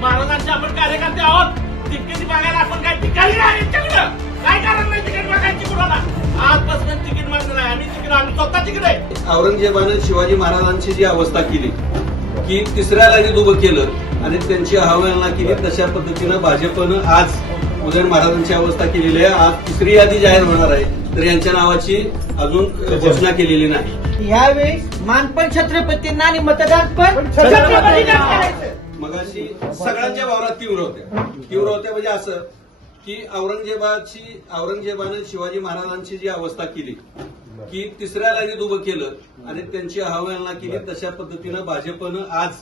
महाराजांचे आपण कार्यकर्ते आहोत. तिकीट मागायला आपण काय ठिकाणी नाही यांच्याकडं. काय कारण नाही तिकीट मागायची कुणाला. आजपासून तिकीट मागणार आहे आम्ही. तिकीट आम्ही स्वतः तिकीट आहे. औरंगजेबानं शिवाजी महाराजांची जी अवस्था केली की तिसऱ्या लाईनीत उभं केलं आणि त्यांची अवहेलना केली, तशा पद्धतीनं भाजपनं आज उदयन महाराजांची अवस्था केलेली आहे. आज तिसरी यादी जाहीर होणार आहे, तर यांच्या नावाची अजून घोषणा केलेली नाही. यावेळी मानपण छत्रपतींना आणि मतदान पण छत्रपतींना करायचं. मगाशी सगळ्यांच्या वावरात तीव्र होत्या म्हणजे असं की औरंगजेबानं शिवाजी महाराजांची जी अवस्था केली की तिसऱ्या लाईनीत उभं केलं आणि त्यांची अवहेलना केली, तशा पद्धतीनं भाजपनं आज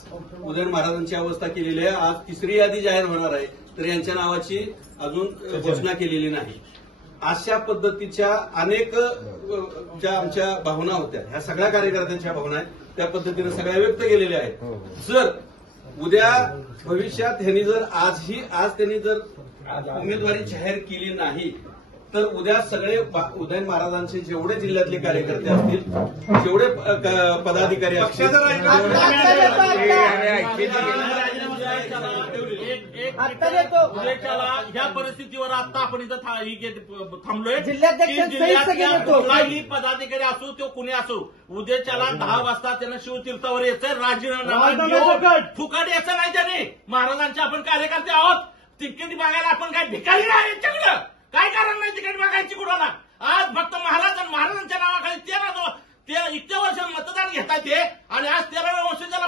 उदयन महाराजांची अवस्था केलेली आहे. आज तिसरी यादी जाहीर होणार आहे, तर यांच्या नावाची अजून घोषणा केलेली नाही. अशा पद्धतीच्या अनेक ज्या आमच्या भावना होत्या, ह्या सगळ्या कार्यकर्त्यांच्या भावना आहेत, त्या पद्धतीनं सगळ्या व्यक्त केलेल्या आहेत. जर उद्या भविष्यात आज त्यांनी जर उमेदवारी जाहीर केली नाही, तर उद्या सगळे उदयन महाराजांचे जेवढे जिल्ह्यातले कार्यकर्ते असतील, जेवढे पदाधिकारी असतील, उद्याच्याला ह्या परिस्थितीवर आता आपण इथं थांबलोय. जिल्ह्याध्यक्ष पदाधिकारी असो तो कुणी असो, उद्याच्याला 10 वाजता त्यानं शिवतीर्थावर यायचं. राजीनामा फुकट यायचं नाही त्याने. महाराजांचे आपण कार्यकर्ते आहोत. तिकीट मागायला आपण काय भिकारी नाही यांच्याकडं. काय कारण नाही तिकीट मागायची कुणाला. आज फक्त महाराजांच्या नावाखाली 13 इतक्या वर्ष मतदान घेतात ते, आणि आज 13व्या वर्षाला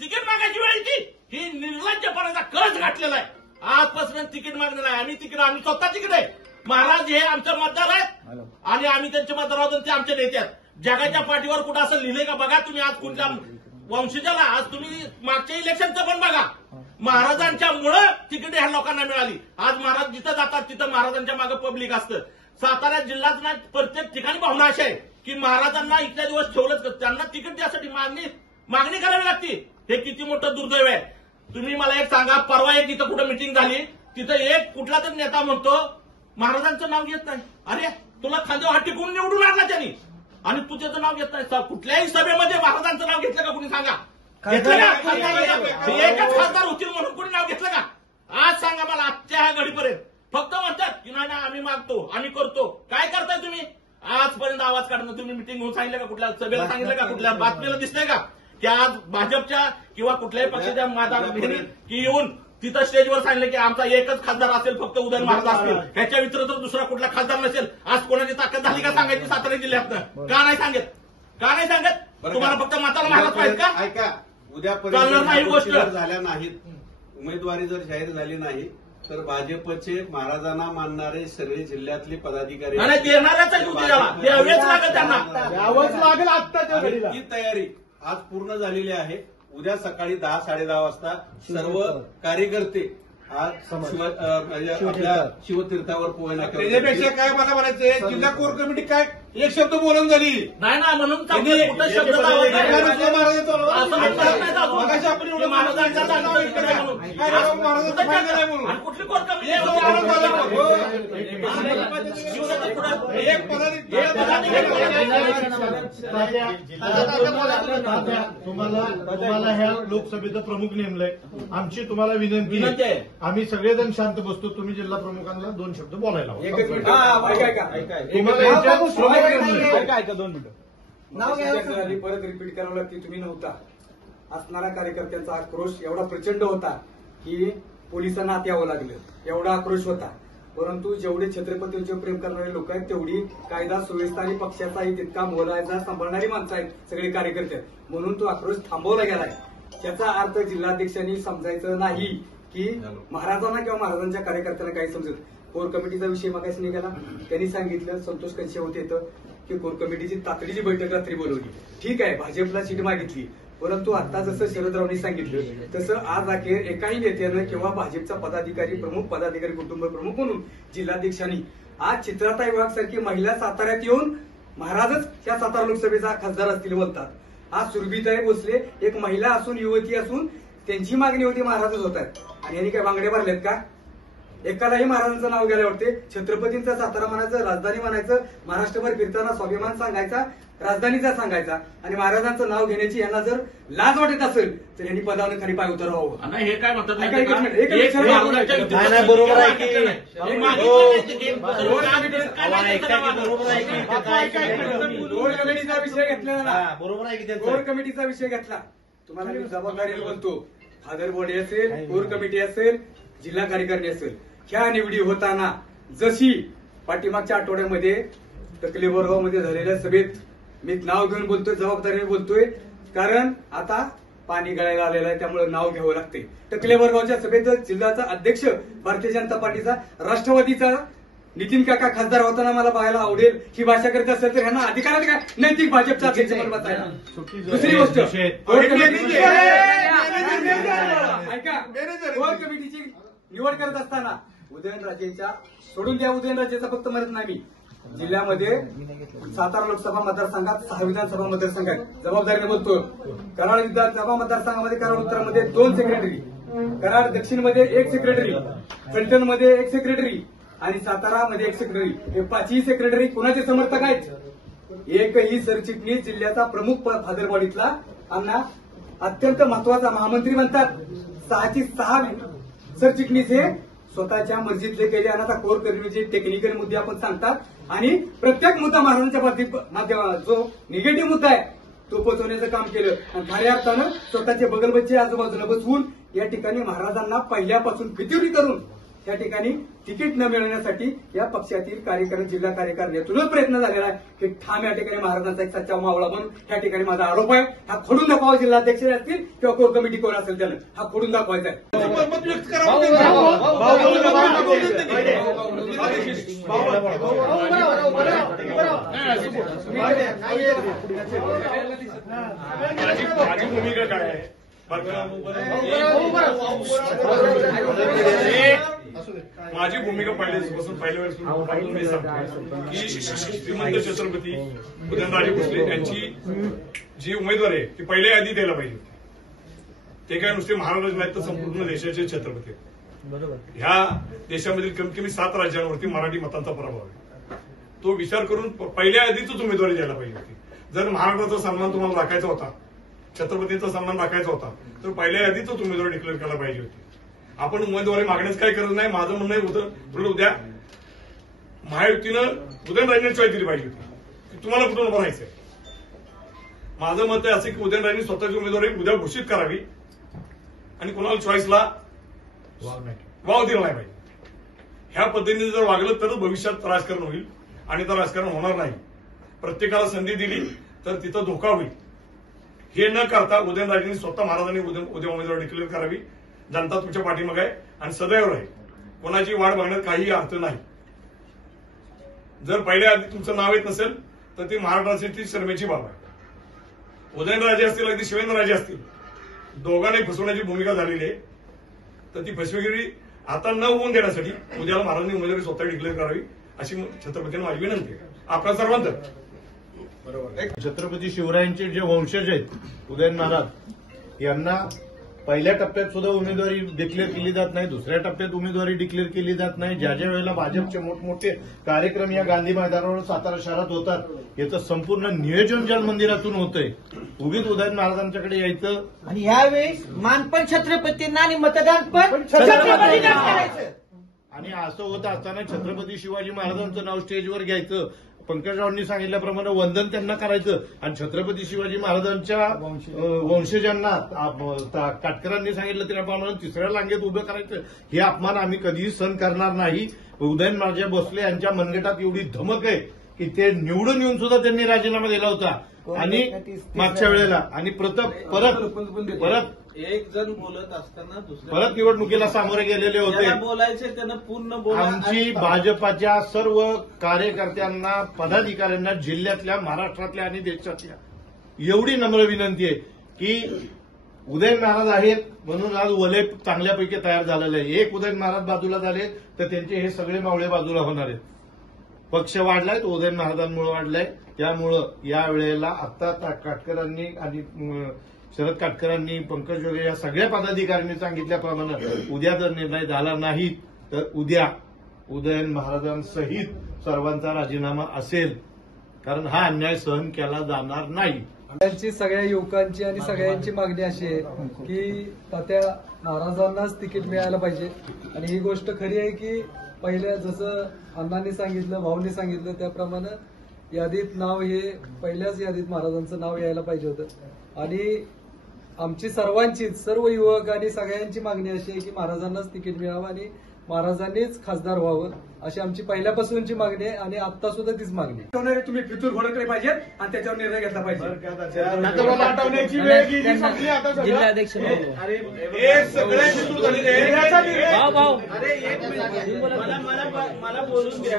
तिकीट मागायची वेळ येते. ही निर्लज्जपणाचा कळस घातलेला आहे. आजपासून तिकीट मागणार आहे आम्ही स्वतः तिकीट आहे. महाराज हे आमचं मतदार आहेत आणि आम्ही त्यांचे मतदार आहोत, ते आमचे नेते आहेत. जगाच्या पाठीवर कुठं असं लिहिलंय का बघा तुम्ही. आज कुठल्या वंशजाला आज तुम्ही मागच्या इलेक्शनचं पण बघा. महाराजांच्या मुळे तिकीट ह्या लोकांना मिळाली. आज महाराज जिथं जातात तिथं महाराजांच्या मागे पब्लिक असतं. सातारा जिल्ह्यात ना प्रत्येक ठिकाणी भावना अशी आहे की महाराजांना इतक्या दिवस ठेवलंच, त्यांना तिकीट द्यासाठी मागणी करावी लागते. हे किती मोठं दुर्दैव आहे. तुम्ही मला एक सांगा, परवा एक इथं कुठं मिटिंग झाली, तिथं एक कुठला तरी नेता म्हणतो महाराजांचं नाव घेत नाही. अरे तुला खांद्यावर हात टिकून निवडून आणला त्यांनी आणि तू त्याचं नाव घेत नाही. कुठल्याही सभेमध्ये महाराजांचं नाव घेतलं का कुणी सांगा. घेतलं का? एकच खासदार होतील म्हणून कुणी नाव घेतलं का. आज सांगा मला आजच्या ह्या घडीपर्यंत. फक्त म्हणतात की नाही आम्ही मागतो आम्ही करतो. काय करताय तुम्ही. आजपर्यंत आवाज काढणं तुम्ही मिटिंग होऊन सांगितलं का. कुठल्या सभेला सांगितलं का. कुठल्या बातमीला दिसतंय का की आज भाजपच्या किंवा कुठल्याही पक्षाच्या माझा की येऊन तिथं स्टेजवर सांगितलं की आमचा एकच खासदार असेल, फक्त उदयन महाराज असतील, ह्याच्या व्यतिरिक्त दुसरा कुठला खासदार नसेल. आज कोणाची ताकद झाली का सांगायची सातारा जिल्ह्यातनं. का नाही सांगत. तुम्हाला फक्त मताला महाराज पाहिजे का. ऐका, उद्या नाही गोष्ट झाल्या नाहीत, उमेदवारी जर जाहीर झाली नाही, तर भाजपचे महाराजांना मानणारे सर्व जिल्ह्यातले पदाधिकारी देणारच द्यावेच लागेल त्यांना. द्यावंच लागेल. आत्ता ही तयारी आज पूर्ण झालेली आहे. उद्या सकाळी 10-10:30 वाजता सर्व कार्यकर्ते आज आपल्या शिवतीर्थावर पोहणा. त्याच्यापेक्षा काय मला म्हणायचंय, जिल्हा कोर कमिटी काय एक शब्द बोलून झाली नाही ना. म्हणून कुठं शब्द कुठली कोर कमिटी तुम्हाला ह्या लोकसभेचं प्रमुख नेमलंय. आमची तुम्हाला विनंती आहे, आम्ही सगळेजण शांत बसतो. तुम्ही जिल्हा प्रमुखांना 2 शब्द बोलायला परत रिपीट करावं लागते. तुम्ही नव्हता. असणाऱ्या कार्यकर्त्यांचा आक्रोश एवढा प्रचंड होता की पोलिसांना आत यावं लागलं. एवढा आक्रोश होता. परंतु जेवढे छत्रपतींचे प्रेम करणारे लोक आहेत, तेवढी कायदा सुव्यवस्था आणि पक्षाचाही तितका मोलायचा सांभाळणारी माणसं आहेत सगळे कार्यकर्ते. म्हणून तो आक्रोश थांबवला गेलाय. त्याचा अर्थ जिल्हाध्यक्षांनी समजायचं नाही की महाराजांना किंवा महाराजांच्या कार्यकर्त्यांना काही समजत. कोर कमिटीचा विषय मागायचा निघाला. त्यांनी सांगितलं, संतोष कंशे होते इथं, की कोर कमिटीची तातडीची बैठक रात्री बोलवली. ठीक आहे, भाजपला सीट मागितली. परंतु आता जसं शरदरावांनी सांगितलं तसं आज अखेर एकाही नेत्यानं किंवा भाजपचा पदाधिकारी प्रमुख पदाधिकारी कुटुंब प्रमुख म्हणून जिल्हाध्यक्षांनी आज चित्राताई वाघ सारखी महिला साताऱ्यात येऊन महाराजच या सातारा लोकसभेचा खासदार असतील बोलतात. आज सुरभीताई भोसले एक महिला असून युवती असून त्यांची मागणी होती महाराजच होत आहेत आणि यांनी काय बांगड्या भरल्यात का. एकालाही महाराजांचं नाव घ्यायला वाटते. छत्रपतींचा सातारा म्हणायचं, राजधानी म्हणायचं, महाराष्ट्रभर फिरताना स्वाभिमान सांगायचा, राजधानीचा सांगायचा आणि महाराजांचं नाव घेण्याची यांना जर लाज वाटत असेल तर यांनी पदावर खाली पाय उतरावं. आणि हे काय म्हणतात ऐका, एकच मिनिट, एकच एक विचार महाराजांच्या नाही, युद्धाचं नाही, बरोबर आहे की. हे मागितलं नाही ते game. हो. सर्व काम केलं. काय माहिती त्याला बरोबर आहे की. बापू, ऐका, कोर कमिटीचा विषय घेतलेला ना. बरोबर आहे की कोर त्याचं? कमिटीचा विषय घेतला. तुम्हाला मी जबाबदारीने बोलतो. फादर बॉडी असेल, कोर कमिटी असेल, जिल्हा कार्यकारिणी असेल, ह्या निवडी होताना जशी पाठीमागच्या आठवड्यामध्ये टकले बोरगावमध्ये झालेल्या सभेत मी नाव घेऊन बोलतोय, जबाबदारीने बोलतोय, कारण आता पाणी गळायला आलेलं आहे, त्यामुळे नाव घ्यावं लागते. टकले बोरगावच्या सभेत जिल्ह्याचा अध्यक्ष भारतीय जनता पार्टीचा, राष्ट्रवादीचा नितीन काका खासदार होताना मला पाहायला आवडेल ही भाषा करत असेल तर ह्यांना अधिकार आहे का नैतिक भाजपचा अध्यक्ष म्हणून बसायला. दुसरी गोष्ट, कोर कमिटी ऐका, कोर कमिटीची निवड करत असताना उदयनराजेंच्या सोडून द्या, उदयनराजेचा फक्त म्हणत नाही मी, जिल्ह्यामध्ये सातारा लोकसभा मतदारसंघात 6 विधानसभा मतदारसंघ आहेत. जबाबदारीने बोलतो. कराड विधानसभा मतदारसंघामध्ये, कराड उत्तरमध्ये 2 सेक्रेटरी, कराड दक्षिणमध्ये 1 सेक्रेटरी, फलटणमध्ये 1 सेक्रेटरी आणि सातारामध्ये 1 सेक्रेटरी. हे 5ही सेक्रेटरी कोणाचे समर्थक आहेत? एकही सरचिटणीस जिल्ह्याचा प्रमुख फादर बॉडीतला आम्हाला अत्यंत महत्वाचा महामंत्री म्हणतात. 6ची 6 सरचिटणीस हे स्वतःच्या मर्जीतले केले आणि आता कोर कमिटीचे टेक्निकल मुद्दे आपण सांगतात आणि प्रत्येक मुद्दा महाराजांच्या माध्यमात जो निगेटिव्ह मुद्दा आहे तो पोहोचवण्याचं काम केलं आणि खऱ्या अर्थानं स्वतःचे बगलबच्चे आजूबाजूला बसवून या ठिकाणी महाराजांना पहिल्यापासून फितुरी करून त्या ठिकाणी तिकीट न मिळवण्यासाठी या पक्षातील कार्यकारी जिल्हा कार्यकारिणीतूनच प्रयत्न झालेला आहे की ठाम या ठिकाणी महाराजांचा एक सच्चा मावळा म्हणून त्या ठिकाणी माझा आरोप आहे. हा खोडून दाखवा, जिल्हाध्यक्ष असतील किंवा कोर कमिटी कोण असेल त्यानं हा खोडून दाखवायचा आहे. मत व्यक्त करावं. माझी भूमिका काय आहे माझी भूमिका पहिल्या वेळेस मी सांगतो की श्रीमंत छत्रपती उदयनराजे भोसले यांची जी उमेदवार आहे ती पहिल्या यादी द्यायला पाहिजे होती. ते काय नुसते महाराज नाहीत तर संपूर्ण देशाचे छत्रपती. ह्या देशामधील कमीत कमी 7 राज्यांवरती मराठी मतांचा प्रभाव आहे. तो विचार करून पहिल्या यादीतच उमेदवारी द्यायला पाहिजे होती. जर महाराष्ट्राचा सन्मान तुम्हाला राखायचा होता, छत्रपतींचा सन्मान राखायचा होता तर पहिल्या यादीतच उमेदवारी डिक्लेअर करायला पाहिजे होती. आपण उमेदवारी मागण्याचं काही गरज नाही. माझं म्हणणं होतं उद्या महायुतीनं उदयनराजेंना चॉईस दिली पाहिजे होती की तुम्हाला कुठून उभं राहायचंय. माझं मत आहे असं की उदयनराजेंनी स्वतःची उमेदवारी उद्या घोषित करावी आणि कोणाला चॉईसला वाव दिला नाही पाहिजे. ह्या पद्धतीने जर वागलं तरच भविष्यात राजकारण होईल आणि तर राजकारण होणार नाही. प्रत्येकाला संधी दिली तर तिथं धोका होईल. हे न करता उदयनराजेंनी स्वतः महाराजांनी उद्या उमेदवारी डिक्लेअर करावी. जनता तुमच्या पाठीमागे आहे आणि सदैव राहील. कोणाची वाट बघण्यात काही अर्थ नाही. जर पहिल्या आधी तुमचं नाव येत नसेल तर ती महाराष्ट्राची शर्मेची बाब आहे. उदयनराजे असतील अगदी शिवेंद्रराजे असतील, दोघांनाही फसवण्याची भूमिका झालेली आहे. तर ती फसवेगिरी आता न होऊन देण्यासाठी उद्याला महाराजांनी उमेदवारी स्वतः डिक्लेअर करावी अशी छत्रपतींना माझी विनंती आहे. आपल्या सर्वांचं बरोबर. छत्रपती शिवरायांचे जे वंशज आहेत उदयन महाराज यांना पहिल्या टप्प्यात सुद्धा उमेदवारी डिक्लेअर केली जात नाही, दुसऱ्या टप्प्यात उमेदवारी डिक्लेअर केली जात नाही. ज्या ज्या वेळेला भाजपचे मोठमोठे कार्यक्रम या गांधी मैदानावर सातारा शहरात होतात याचं संपूर्ण नियोजन जल मंदिरातून होतंय. उगीच उदयन महाराजांच्याकडे यायचं आणि यावेळेस मान पण छत्रपतींना आणि मतदान पण छत्रपतींना करायचं. आणि असं होत असताना छत्रपती शिवाजी महाराजांचं नाव स्टेजवर घ्यायचं, पंकजरावांनी सांगितल्याप्रमाणे वंदन त्यांना करायचं आणि छत्रपती शिवाजी महाराजांच्या वंशजांना काटकरांनी सांगितलं त्याप्रमाणे 3ऱ्या रांगेत उभं करायचं. हे अपमान आम्ही कधीही सहन करणार नाही. उदयनराजे भोसले यांच्या मनगटात एवढी धमक आहे की ते निवडून येऊन सुद्धा त्यांनी राजीनामा दिला होता आणि मागच्या वेळेला आणि परत एक जण बोलत असताना परत निवडणुकीला सामोरे गेलेले होते. बोलायचे त्यानं पूर्ण बोला. आमची भाजपाच्या सर्व कार्यकर्त्यांना, पदाधिकाऱ्यांना, जिल्ह्यातल्या, महाराष्ट्रातल्या आणि देशातल्या एवढी नम्र विनंती आहे की उदयन महाराज आहेत म्हणून आज वलय चांगल्यापैकी तयार झालेलं आहे. एक उदयन महाराज बाजूला झाले तर त्यांचे हे सगळे मावळे बाजूला होणार आहेत. पक्ष वाढलाय तो उदयन महाराजांमुळे वाढलाय. त्यामुळं या वेळेला आता काटकरांनी आणि शरद काटकरांनी, पंकज वगैरे या सगळ्या पदाधिकाऱ्यांनी सांगितल्याप्रमाणे उद्या जर निर्णय झाला नाही तर उद्या उदयन महाराजांसहित सर्वांचा राजीनामा असेल, कारण हा अन्याय सहन केला जाणार नाही. त्यांची सगळ्या युवकांची आणि सगळ्यांची मागणी अशी आहे की तात्या महाराजांनाच तिकीट मिळायला पाहिजे. आणि ही गोष्ट खरी आहे की पहिल्या जसं अण्णांनी सांगितलं, भाऊंनी सांगितलं त्याप्रमाणे यादीत नाव हे पहिल्याच यादीत महाराजांचं नाव यायला पाहिजे होतं. आणि आमची सर्वांचीच, सर्व युवक आणि सगळ्यांची मागणी अशी आहे की महाराजांनाच तिकीट मिळावं आणि महाराजांनीच खासदार व्हावं, अशी आमची पहिल्यापासूनची मागणी आहे आणि आता सुद्धा तीच मागणी आहे. तुम्ही फितूर घोडकले पाहिजेत आणि त्याच्यावर निर्णय घेतला पाहिजे. हटवण्याची वेळ गेली, संपली आता सगळं. जिल्हाध्यक्ष हे सगळे सुरू झालेले आहे. भाऊ भाऊ अरे एक मिनिट मला बोलून द्या.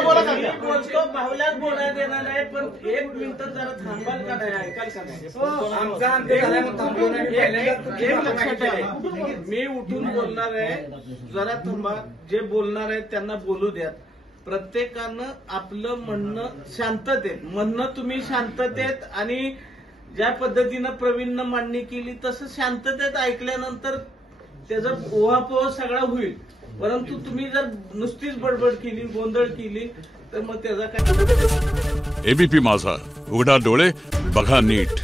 बोला. मी बोलतो, भाऊलाच बोलायला देणार आहे, पण एक मिनिट जरा थांबाल का नाही, ऐकाल का नाही? आमचा अंत झाला म्हणून थांबलो नाही. पहिल्यांदाच एक लक्षात ठेवा, मी उठून बोलणार आहे, जरा थांबा. जे बोलणार आहेत त्यांना बोलू द्या. प्रत्येकानं आपलं म्हणणं शांततेत म्हणणं, तुम्ही शांततेत आणि ज्या पद्धतीनं प्रवीणनं मांडणी केली तसं शांततेत ऐकल्यानंतर त्याचा ओहापोह सगळा होईल. परंतु तुम्ही जर नुसतीच बडबड केली, गोंधळ केली तर मग त्याचा काय. एबीपी माझा, उघडा डोळे बघा नीट.